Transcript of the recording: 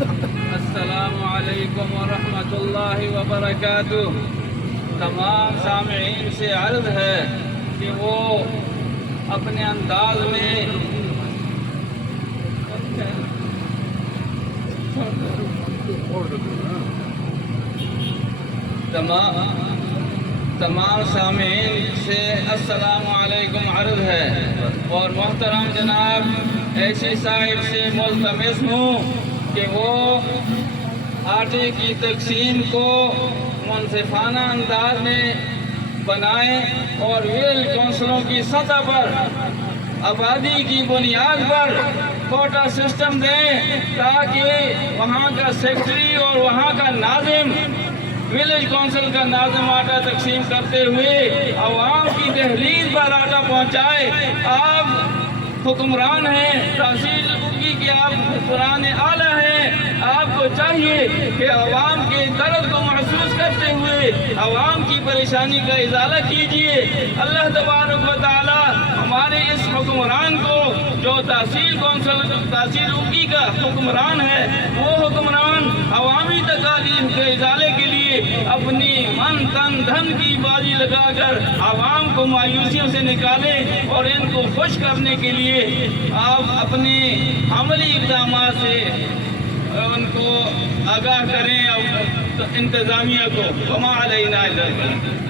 السلام علیکم ورحمۃ اللہ وبرکاتہ۔ تمام سامعین سے عرض ہے کہ وہ اپنے انداز میں تمام سامعین سے السلام علیکم عرض ہے، اور محترم جناب ایسی صاحب سے ملتمس ہوں کہ وہ آٹے کی تقسیم کو منصفانہ انداز میں بنائیں اور ویل کونسلوں کی سطح پر آبادی کی بنیاد پر کوٹا سسٹم دیں، تاکہ وہاں کا سیکٹری اور وہاں کا ناظم ولیج کونسل کا ناظم آٹا تقسیم کرتے ہوئے عوام کی دہلیز پر آٹا پہنچائے۔ آپ حکمران ہیں، تحصیل کے آپ حکمران اعلیٰ ہیں، آپ کو چاہیے کہ عوام کے درد کو محسوس کرتے ہوئے عوام کی پریشانی کا ازالہ کیجیے۔ اللہ تبارک و تعالی ہمارے اس حکمران کو جو تحصیل کونسل تحصیل اکی کا حکمران ہے، وہ حکمران عوامی تکالیف کے ازالے کے لیے اپنی من تن دھن کی بازی لگا کر عوام کو مایوسیوں سے نکالیں، اور ان کو خوش کرنے کے لیے آپ اپنے عملی اقدامات سے ان کو آگاہ کریں اور انتظامیہ کو۔ وما علینا الا البلاغ۔